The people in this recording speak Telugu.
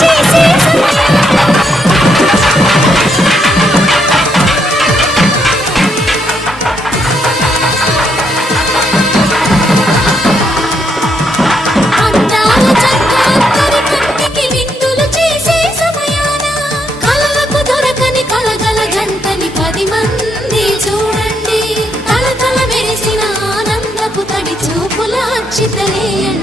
చేసే అందాల జంట అందరి కంటికి విందులు చేసే సమయాన కలలకు దొరకని కలగల జంటని 10 మంది చూడండి. తల తల మెరిసిన ఆనందపు తడి చూపుల అచ్చితలేయండి.